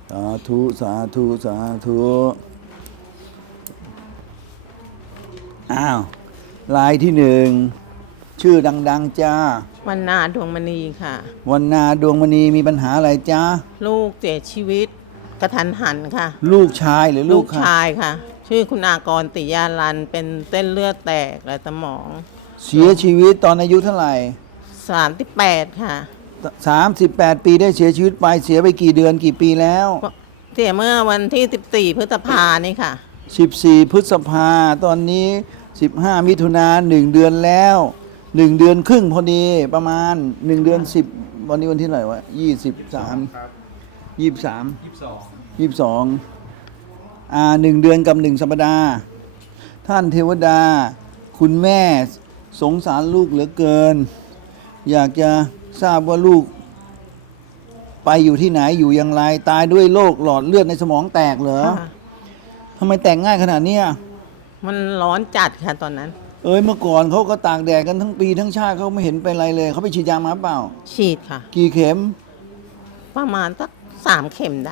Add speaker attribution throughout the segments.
Speaker 1: สาธุสาธุสาธุอ้าวลายที่หนึ่งชื่อดังๆจ้า
Speaker 2: วันนาดวงมณีค่ะ
Speaker 1: วันนาดวงมณีมีปัญหาอะไรจ้า
Speaker 2: ลูกเสียชีวิตกระทันหันค่ะ
Speaker 1: ลูกชายหรือลูก
Speaker 2: ชายค่ะชื่อคุณอากรติยารันเป็นเส้นเลือดแตกและสมอง
Speaker 1: เสียชีวิตตอนอายุเท่าไหร่
Speaker 2: 38ค่ะ
Speaker 1: 38 ปีได้เสียชีวิตไปเสียไปกี่เดือนกี่ปีแล้ว
Speaker 2: เสียเมื่อวันที่14พฤษภานี่ค่ะ
Speaker 1: 14พฤษภาตอนนี้15มิถุนา1เดือนแล้ว1เดือนครึ่งพอดีประมาณ1เดือน10วันนี้วันที่เท่าไหร่วะ23 22 1เดือนกับ1สัปดาห์ท่านเทวดาคุณแม่สงสารลูกเหลือเกินอยากจะทราบว่าลูกไปอยู่ที่ไหนอยู่อย่างไรตายด้วยโรคหลอดเลือดในสมองแตกเหรอทำไมแตกง่ายขนาดนี้
Speaker 2: มันร้อนจัดค่ะตอนนั้น
Speaker 1: เมื่อก่อนเขาก็ตากแดดกันทั้งปีทั้งชาติเขาไม่เห็นเป็นไรเลยเขาไปฉีดยามาเปล่า
Speaker 2: ฉีดค่ะ
Speaker 1: กี่เข็ม
Speaker 2: ประมาณสัก3 เข็มได้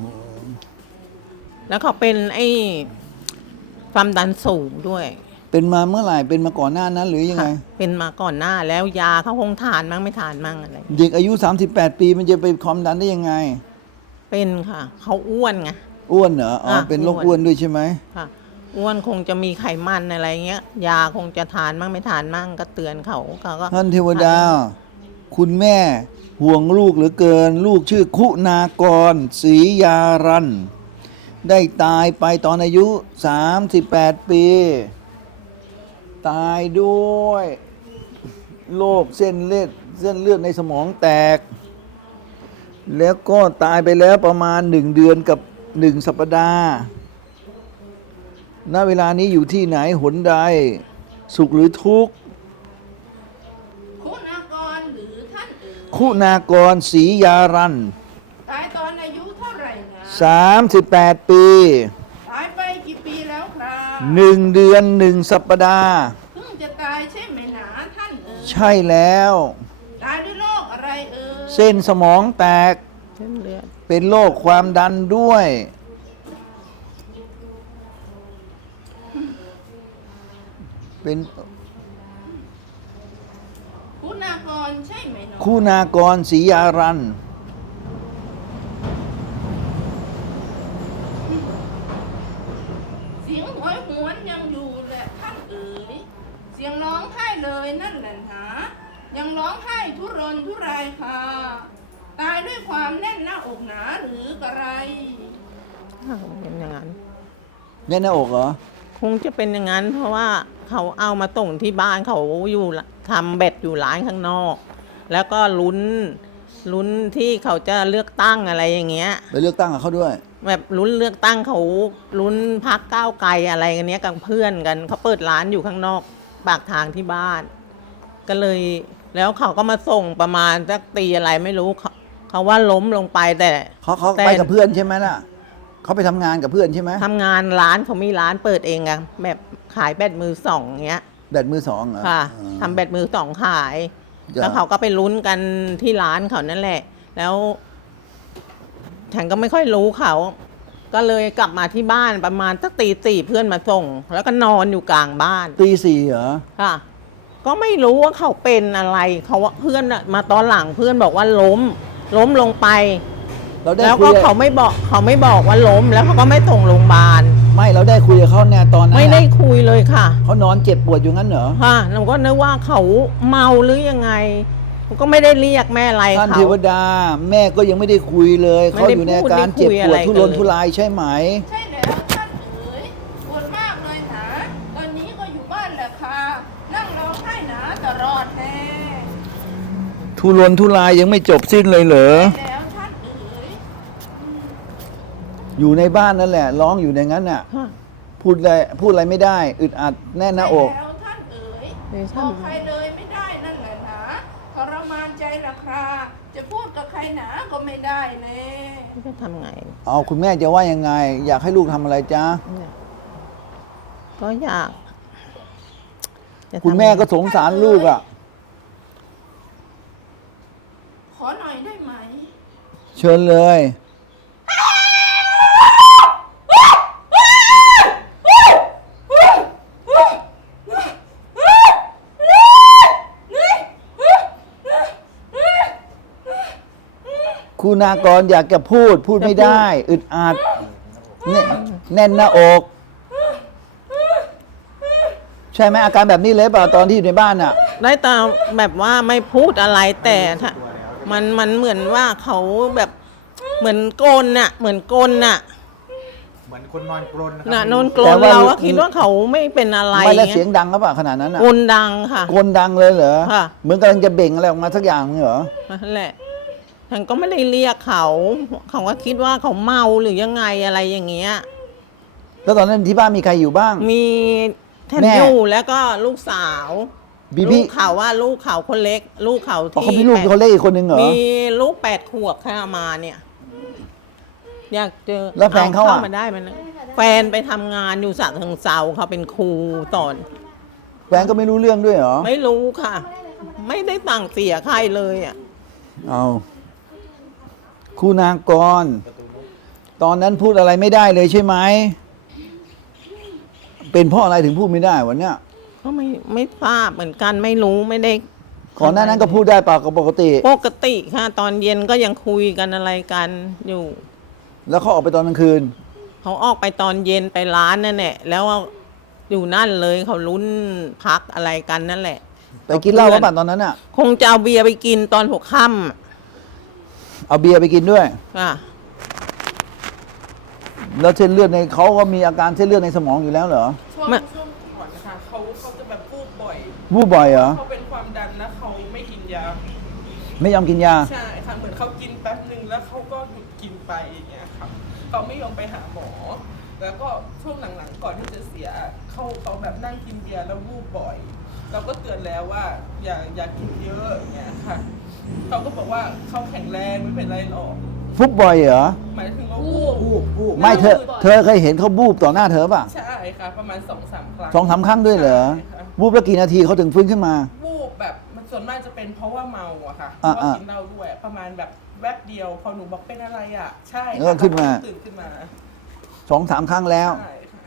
Speaker 2: แล้วเขาเป็นความดันสูงด้วย
Speaker 1: เป็นมาเมื่อไหร่เป็นมาก่อนหน้านั้นหรือยังไง
Speaker 2: เป็นมาก่อนหน้าแล้วยาเขาคงทานมั้งไม่ทานมั้งอะไร
Speaker 1: เด็กอายุ38 ปีมันจะไปความดันได้ยังไง
Speaker 2: เป็นค่ะเขาอ้วนไง
Speaker 1: อ้วนเหรอเป็นโรคอ้วนด้วยใช่ไหม
Speaker 2: ค่ะอ้วนคงจะมีไขมันอะไรเงี้ยยาคงจะทานมั่งไม่ทานมั่งก็เตือนเขาก็
Speaker 1: ท่านเทวดาคุณแม่ห่วงลูกเหลือเกินลูกชื่อคุณากรศรียารันได้ตายไปตอนอายุ38 ปีตายด้วยโรคเส้นเลือดในสมองแตกแล้วก็ตายไปแล้วประมาณ1เดือนกับ1สัปดาห์ณเวลานี้อยู่ที่ไหนหนใดสุขหรือทุกข์
Speaker 3: คุณากรหรือท่าน
Speaker 1: คุณากรศรียารัน
Speaker 3: ตายตอนอายุเท่าไหร่นะ
Speaker 1: 38 ปี
Speaker 3: ตายไปกี่ปีแล้วครับ
Speaker 1: 1เดือน1สัปดาห์
Speaker 3: เพิ่งจะตายใช่ไหมนะท่าน
Speaker 1: ใช่แล้ว
Speaker 3: ตายด้วยโรคอะไร
Speaker 1: เส้นสมองแตก
Speaker 2: เส้นเลือด
Speaker 1: เป็นโรคความดันด้วยเป็น
Speaker 3: คุณากรใช่ไหมน้อง
Speaker 1: คุณากรศรียารัน
Speaker 3: เสียงหวยหวนยังอยู่แหละท่านเสียงร้องไห้เลยนั่นแหละนะยังร้องไห้ทุรนทุรายค่ะตายด้วยความแน่นหน้าอกหนาหรือกระไร
Speaker 2: เป็นอย่างนั้น
Speaker 1: แน่นหน้าอกเหรอ
Speaker 2: คงจะเป็นอย่างนั้นเพราะว่าเขาเอามาส่งที่บ้านเขาอยู่ทำเบ็ดอยู่ร้านข้างนอกแล้วก็ลุ้นที่เขาจะเลือกตั้งอะไรอย่างเงี้ย
Speaker 1: ไปเลือกตั้งกับเขาด้วย
Speaker 2: แบบลุ้นเลือกตั้งเขาลุ้นพรรคก้าวไกลอะไรกันเนี้ยกับเพื่อนกันเขาเปิดร้านอยู่ข้างนอกปากทางที่บ้านก็เลยแล้วเขาก็มาส่งประมาณสักตีอะไรไม่รู้เขาว่าล้มลงไปแต่
Speaker 1: เขาไปกับเพื่อนใช่ไหมล่ะเขาไปทำงานกับเพื่อนใช่ไหม
Speaker 2: ทำงานร้านเขามีร้านเปิดเองอะแบบขายแบตมือสองเงี้ย
Speaker 1: แบตมือสองเหรอ
Speaker 2: ค่ะทำแบตมือสองขายแล้วเขาก็ไปลุ้นกันที่ร้านเขานั่นแหละแล้วฉันก็ไม่ค่อยรู้เขาก็เลยกลับมาที่บ้านประมาณสักตี 4เพื่อนมาส่งแล้วก็นอนอยู่กลางบ้าน
Speaker 1: ตี 4เหรอ
Speaker 2: ค่ะก็ไม่รู้ว่าเขาเป็นอะไรเขาว่าเพื่อนมาตอนหลังเพื่อนบอกว่าล้มลงไปแล้วก็เขาไม่บอกว่าล้มแล้วเขาก็ไม่ส่งโรงพยาบาล
Speaker 1: ไม่เราได้คุยกับเขาเนี่ยตอนนั้น
Speaker 2: ไม่ได้คุยเลยค่ะ
Speaker 1: เขานอนเจ็บปวดอยู่งั้นเหรอ
Speaker 2: ค่ะเราก็นึกว่าเขาเมาหรือยังไงก็ไม่ได้เรียกแม่อะไรเขา
Speaker 1: ท่านเทวดาแม่ก็ยังไม่ได้คุยเลยเขาอยู่ในอาการเจ็บปวดทุรนทุรายใช่ไหม
Speaker 3: ใช่แล้วท่านปวดมากเลยนะตอนนี้ก็อยู่บ้านแหละค่ะนั่งร้องไห้นะตลอดแน่
Speaker 1: ทุรนทุรายยังไม่จบสิ้นเลยเหรอ
Speaker 3: แล้วท่าน
Speaker 1: อยู่ในบ้านนั่นแหละร้องอยู่ในนั้นน่ะพูดอะไรไม่ได้อึดอัดแน่นหน้าอก
Speaker 3: แล้วท่านบอกใครเลยไม่ได้นั่นแหละนะทรมานใจละค่ะจะพูดกับใครหนาก็ไม่ได้แน่
Speaker 2: จะทำไง
Speaker 1: เอาคุณแม่จะว่ายังไงอยากให้ลูกทำอะไรจ๊ะ
Speaker 2: ก็อยาก
Speaker 1: คุณแม่ก็สงสารลูกอ่ะ
Speaker 3: ขอหน่อยได้ไหม
Speaker 1: เชิญเลยคุณากรอยากจะพูดไม่ได้อึดอัดแน่นหน้าอก ใช่ไหมอาการแบบนี้เลยเปล่าตอนที่อยู่ในบ้านอ่ะ
Speaker 2: ได้ตามแบบว่าไม่พูดอะไรแต่ถ้ามันเหมือนว่าเขาแบบเหมือนกลน่ะ เหมือนกลน่ะ
Speaker 4: เหมือนคนนอนกรนนะค
Speaker 2: น่ะ
Speaker 4: รับ
Speaker 2: นอนกล
Speaker 1: แต่
Speaker 2: น
Speaker 1: ว่า
Speaker 2: เราก็คิดว่าเขาไม่เป็นอะไร
Speaker 1: ไม่แล้ว
Speaker 2: เงี้
Speaker 1: เสียง
Speaker 2: ย
Speaker 1: ดังก็เปล่าขนาดนั้นอ่ะ
Speaker 2: กลดังค่ะ
Speaker 1: โกนดังเลยเหรอ
Speaker 2: ค่ะ
Speaker 1: เหมือนกำลังจะเบ่งอะไรออกมาสักอย่างนึงเหรอ
Speaker 2: นั่นแหละฉันก็ไม่ได้เรียกเขาก็คิดว่าเขาเมาหรือยังไงอะไรอย่างเงี้ย
Speaker 1: แล้วตอนนั้นที่บ้านมีใครอยู่บ้าง
Speaker 2: มีแทน
Speaker 1: แม่
Speaker 2: ยูแล้วก็ลูกสาว
Speaker 1: บี
Speaker 2: ลู
Speaker 1: บี้
Speaker 2: กเขาว่าลูกเขาคนเล็ก ลูกเขา
Speaker 1: อ๋อ
Speaker 2: ที่
Speaker 1: เขามีลูก
Speaker 2: แปด
Speaker 1: คนเล็กอีกคนนึงเหรอ
Speaker 2: มีลูก8 ขวบเข้ามาเนี่ย อยากเจอ
Speaker 1: แล้วแฟนเขาอะ
Speaker 2: มาได้มันแฟนไปทำงานอยู่ฉะเชิงเทราเขาเป็นครูสอน
Speaker 1: แฟนก็ไม่รู้เรื่องด้วยเหรอ
Speaker 2: ไม่รู้ค่ะ ไม่ได้สั่งเสียใครเลยอ่ะ
Speaker 1: เอาคุณากร ตอนนั้นพูดอะไรไม่ได้เลยใช่ไหม เป็นเพราะอะไรถึงพูดไม่ได้วันเนี้ย
Speaker 2: ก็ไม่ทราบเหมือนกันไม่รู้ไม่ได้
Speaker 1: ก่อนหน้านั้นก็พูดได้เปล่ากับปกติ
Speaker 2: ปกติค่ะ ตอนเย็นก็ยังคุยกันอะไรกันอยู่
Speaker 1: แล้วเขาออกไปตอนกลางคืน
Speaker 2: เขาออกไปตอนเย็นไปร้านนั่นแหละแล้วอยู่นั่นเลยเขาลุ้นพักอะไรกันนั่นแหละ
Speaker 1: ไปกินเหล้าแล้วป่ะตอนนั้นอ่ะ
Speaker 2: คงจะเอาเบียร์ไปกินตอนหัวค่
Speaker 1: เอาเบียร์ไปกินด้วย
Speaker 2: ำค่ะ
Speaker 1: แล้วเส้นเลือดในเขาก็มีอาการเส้นเลือดในสมองอยู่แล้วเหรอ
Speaker 5: ช่วง
Speaker 2: ไม่
Speaker 5: ช่วงก่อนนะคะเขาจะแบบพูดบ่อย
Speaker 1: วูบบ่อยเหรอ
Speaker 5: เขาเป็นความดันแล้วเขาไม่กินยา
Speaker 1: ไม่ยอมกินยา
Speaker 5: ใช่ค่ะเหมือนเขากินแป๊บหนึ่งแล้วเขาก็หยุดกินไปอย่างเงี้ยครับเขาไม่ยอมไปหาหมอ แล้วก็ช่วงหลังๆก่อนที่จะเสียเขาแบบนั่งกินเบียร์แล้ววูบบ่อย เราก็เตือนแล้วว่าอย่ากินเยอะอย่างเงี้ยค่ะเขาก็บอกว่าเขาแข็งแรงไม่เป็นไรหรอก
Speaker 1: ฟุบบ่อยเหรอ
Speaker 5: หมายถึงว่าวูบ
Speaker 1: ไม่เธอเคยเห็นเขาบูบต่อหน้าเธอป่ะ
Speaker 5: ใช่ค่ะประมาณ2-3 ครั้ง
Speaker 1: 2-3 ครั้งด้วยเหรอ
Speaker 5: ใช่ค่ะ
Speaker 1: บูบแล้วกี่นาทีเขาถึงฟื้นขึ้นมา
Speaker 5: วูบแบบมันส่วนมากจะเป็นเพราะว่าเมาอะค่ะเพ
Speaker 1: อ่า
Speaker 5: ราะว่ากินเหล้าด้วยประมาณแบบแวบเดียวพอหนูบอกเป็นอะไรอะใช่
Speaker 1: แล้วก็ขึ้นมา
Speaker 5: ตื่นขึ้นมา
Speaker 1: 2-3 ครั้งแล้ว
Speaker 5: ใช่ค่ะ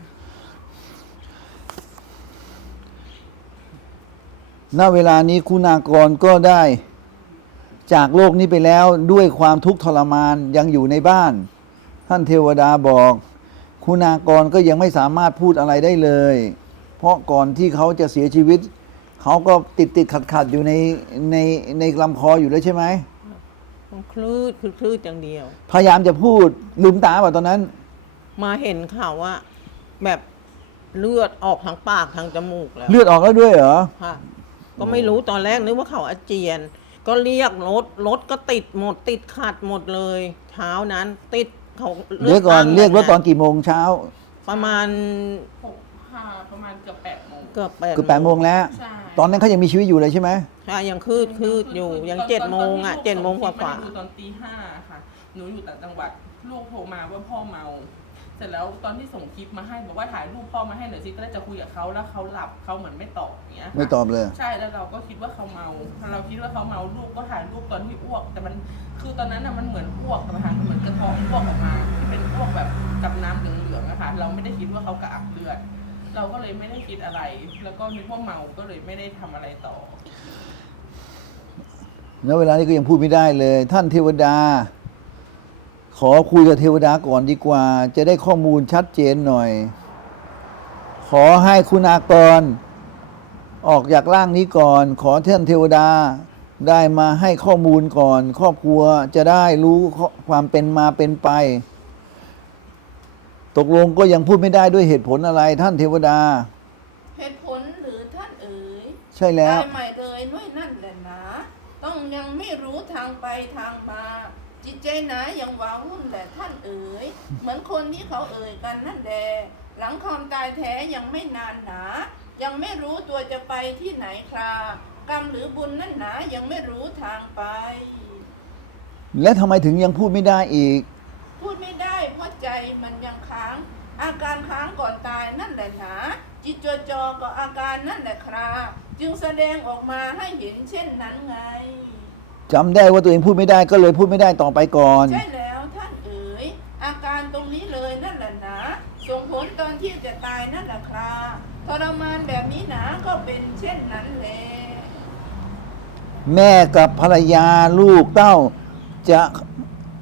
Speaker 1: ณเวลานี้คุณากรก็ได้จากโลกนี้ไปแล้วด้วยความทุกข์ทรมานยังอยู่ในบ้าน ท่านเทวดาบอก คุณากรก็ยังไม่สามารถพูดอะไรได้เลย เพราะก่อนที่เขาจะเสียชีวิต เขาก็ติดขัดอยู่ในลำคออยู่แล้วใช่ไหม
Speaker 2: มันคลืดคือคลืดอย่างเดียว
Speaker 1: พยายามจะพูดลืมตาป่ะตอนนั้น
Speaker 2: มาเห็นข่าวว่าแบบเลือดออกทางปากทางจมูกแล้ว
Speaker 1: เลือดออกแล้วด้วยเหรอ
Speaker 2: ค่ะ ก็ไม่รู้ตอนแรกนึกว่าเขาอาเจียน ก็เรียกรถก็ติดหมดติดขัดหมดเลยเช้านั้นติดเขา
Speaker 1: เดี๋ยวก่อน
Speaker 2: ตั้ง
Speaker 1: เรียกรถตอน
Speaker 2: ะ
Speaker 1: กี่โมงเช้า
Speaker 2: ประมาณ
Speaker 5: ประมาณเกือบ8 โมง
Speaker 2: เกือบ
Speaker 1: เกือบ8 โมงแล้ว
Speaker 5: ใช่
Speaker 1: ตอนนั้นเขายังมีชีวิตอยู่เลยใช่ไหม
Speaker 2: ใช่ยังคืดอยู่ยัง7 โมงอ่ะ7 โมงกว่า
Speaker 5: ตอนตี 5ค่ะหนูอยู่ต่างจังหวัดลูกโทรมาว่าพ่อเมา เสร็จแล้วตอนที่ส่งคลิปมาให้บอกว่าถ่ายรูปพ่อมาให้หน่อยสิก็ได้จะคุยกับเขาแล้วเขาหลับเขาเหมือนไม่ตอบอย่างเงี้ยค่ะ
Speaker 1: ไม่ตอบเลย
Speaker 5: ใช่แล้วเราก็คิดว่าเขาเมาเราคิดว่าเขาเมาลูกก็ถ่ายรูปตอนที่อ้วก แต่มันคือตอนนั้นน่ะมันเหมือนอ้วกนะคะมันเหมือนกระท้องอ้วกออกมาที่เป็นอ้วกแบบกับน้ำเหลืองๆนะคะเราไม่ได้คิดว่าเขากระอักเลือด เราก็เลยไม่ได้คิดอะไร แล้วก็นึกว่าเมาก็เลยไม่ได้ทำอะไรต่อ
Speaker 1: ณเวลานี้ก็ยังพูดไม่ได้เลย ท่านเทวดา ขอคุยกับเทวดาก่อนดีกว่า จะได้ข้อมูลชัดเจนหน่อย ขอให้คุณากร ออกจากร่างนี้ก่อน ขอท่านเทวดาได้มาให้ข้อมูลก่อน ครอบครัวจะได้รู้ความเป็นมาเป็นไป ตกลงก็ยังพูดไม่ได้ด้วยเหตุผลอะไรท่านเทวดา
Speaker 3: เหตุผลหรือท่านเอ๋ย
Speaker 1: ใช่แล้ว
Speaker 3: ตายใหม่เลยด้วยนั่นแหละนะต้องยังไม่รู้ทางไปทางมา จิตใจหนายังว้าวุ่นแหละท่านเอ๋ยเหมือนคนที่เขาเอ่ยกันนั่นแหละหลังความตายแท้ยังไม่นานหนา ยังไม่รู้ตัวจะไปที่ไหนครากรรมหรือบุญนั่นหนายังไม่รู้ทางไป
Speaker 1: และทำไมถึงยังพูดไม่ได้อีก
Speaker 3: พูดไม่ได้เพราะใจมันยังค้าง อาการค้างก่อนตายนั่นแหละหนาจิตจดจ่อก็อาการนั่นแหละคราจึงแสดงออกมาให้เห็นเช่นนั้นไง
Speaker 1: จำได้ว่าตัวเองพูดไม่ได้ก็เลยพูดไม่ได้ต่อไปก่อน
Speaker 3: ใช่แล้วท่านเอ๋ยอาการตรงนี้เลยนั่นแหละหนาส่งผลตอนที่จะตายนั่นแหละคราทรมานแบบนี้หนาก็เป็นเช่นนั้นแหละ
Speaker 1: แม่กับภรรยาลูกเต้าจะ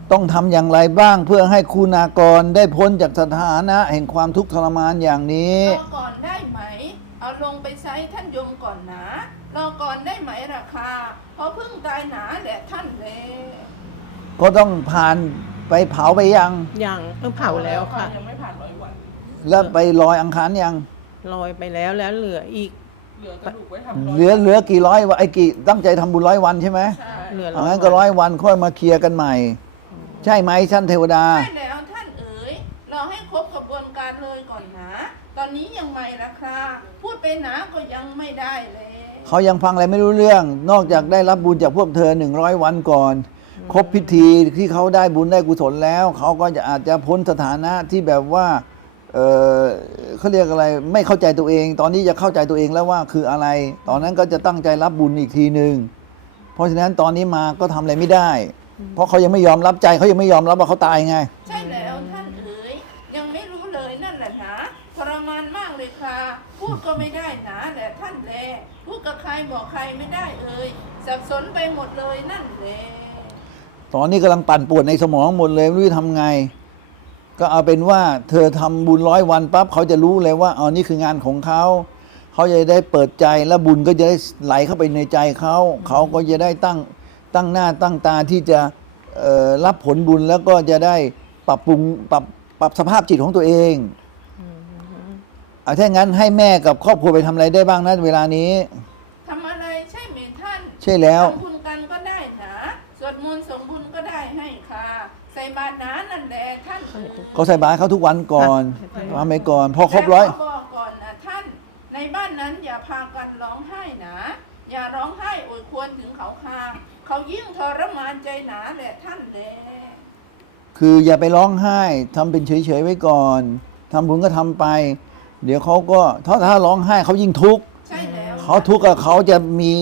Speaker 1: ต้องทำอย่างไรบ้างเพื่อให้คุณากรได้พ้นจากสถานะแห่งความทุกข์ทรมานอย่างนี้
Speaker 3: รอก่อนได้ไหม เอาลงไปใช้ท่านโยมก่อนนะรอก่อนได้ไหมราคาเพราะเพิ่งตายหนาแหละท่านเลย
Speaker 1: ก็ต้องผ่านไปเผาไปยัง
Speaker 2: ยังเผาแล้วค่ะ
Speaker 5: ยังไม่ผ่าน100 วัน
Speaker 1: แล้วไปลอยอังคารยัง
Speaker 2: ลอยไปแล้วแล้วเหลืออีก
Speaker 5: เหลือกระดูกไว้ทำร้อย
Speaker 1: เหลือกี่ร้อยวันไอ้กี่ตั้งใจทำบุญ100 วันใช่ไหม
Speaker 5: ใช่
Speaker 2: เหลือ
Speaker 1: เอางั้นก็100 วันค่อยมาเคลียร์กันใหม่ ใช่ไหมท่านเทวดา
Speaker 3: ใช่แล้วท่านเอ๋ยรอให้ครบกระบวนการเลยก่อนนะ ตอนนี้ยังไม่ราคาพูดไปหนาก็ยังไม่ได้เลย
Speaker 1: เขายังฟังอะไรไม่รู้เรื่อง นอกจากได้รับบุญจากพวกเธอ100 วันก่อน ครบพิธีที่เขาได้บุญได้กุศลแล้ว เขาก็จะอาจจะพ้นสถานะที่แบบว่าเขาเรียกอะไรไม่เข้าใจตัวเอง ตอนนี้จะเข้าใจตัวเองแล้วว่าคืออะไร ตอนนั้นก็จะตั้งใจรับบุญอีกทีหนึ่งเพราะฉะนั้นตอนนี้มาก็ทำอะไรไม่ได้ เพราะเขายังไม่ยอมรับใจเขายังไม่ยอมรับว่าเขาตายไง
Speaker 3: ใช่แล้วท่านเอ๋ยยังไม่รู้เลยนั่นแหละนะทรมานมากเลยค่ะ พูดก็ไม่ได้นะแหละท่านแลพูดกับใครบอกใครไม่ได้เอ่ยสับสนไปหมดเลยนั่นแหละ
Speaker 1: ตอนนี้กำลังปั่นป่วนในสมองหมดเลยไม่รู้จะทำไง ก็เอาเป็นว่าเธอทำบุญ100 วันปั๊บเขาจะรู้เลยว่าอ๋อนี่คืองานของเขาเขาจะได้เปิดใจและบุญก็จะได้ไหลเข้าไปในใจเขาเขาก็จะได้ตั้งหน้าตั้งตาที่จะรับผลบุญแล้วก็จะได้ปรับปรุงปรับสภาพจิตของตัวเองเอาถ้างั้นให้แม่กับครอบครัวไปทำอะไรได้บ้างนะเวลานี้
Speaker 3: ทำอะไรใช่ไหมท่าน
Speaker 1: ใช่แล้ว
Speaker 3: ทำบุญกันก็ได้นะสวดมนต์สมบุญก็ได้ให้ค่ะ ใส่บาตรน้ำนั่นแหละท่านเอ๋ย
Speaker 1: เขาใส่บาตรเขาทุกวันก่อนทำไปก่อน พอครบร้อย
Speaker 3: แต่ขบอกก่อนนะท่าน ในบ้านนั้นอย่าพากันร้องไห้นะ อย่าร้องไห้โอยควรถึงเขาคาเขายิ่งทรมานใจหนาแหละท่านแล
Speaker 1: คืออย่าไปร้องไห้ทำเป็นเฉยๆไว้ก่อนทำบุญก็ทำไป เดี๋ยวเขาก็ถ้าร้องไห้เขายิ่งทุกข์
Speaker 3: ใช่แล้ว
Speaker 1: เขาทุกข์กับเขาจะ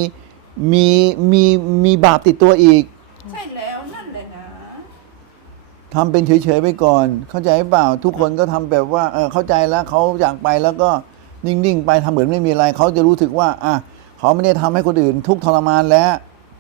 Speaker 1: มีบาปติดตัวอีก
Speaker 3: ใช่แล้วนั่นแหละนะ
Speaker 1: ทำเป็นเฉยๆไปก่อน เข้าใจเปล่าทุกคนก็ทำแบบว่าเข้าใจแล้วเขาอยากไปแล้วก็นิ่งๆไปทำเหมือนไม่มีอะไรเขาจะรู้สึกว่าเขาไม่ได้ทำให้คนอื่นทุกข์ทรมานแล้ว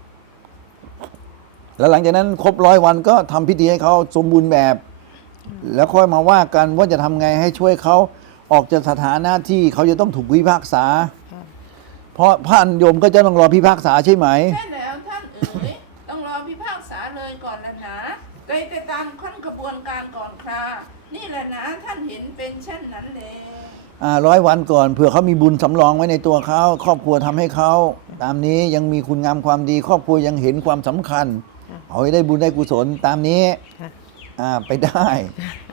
Speaker 1: หลังจากนั้นครบ100 วันก็ทำพิธีให้เขาสมบูรณ์แบบ แล้วค่อยมาว่ากันว่าจะทำไงให้ช่วยเขาออกจากสถานะที่เขาจะต้องถูกพิพากษา เพราะพระโยมก็จะต้องรอพิพากษาใช่ไหม
Speaker 3: ใช่แล้วท่านเอ๋ยต้องรอพิพากษาเลยก่อนแล้วนะไปตามขั้นกระบวนการก่อนค่ะนี่แหละนะท่านเห็นเป็นเช่นนั้นเลย
Speaker 1: 100 วันก่อนเผื่อเขามีบุญสำรองไว้ในตัวเขาครอบครัวทำให้เขาตามนี้ยังมีคุณงามความดี ครอบครัวยังเห็นความสำคัญเอาให้ได้บุญได้กุศลตามนี้
Speaker 2: ค่ะ
Speaker 1: ไปได้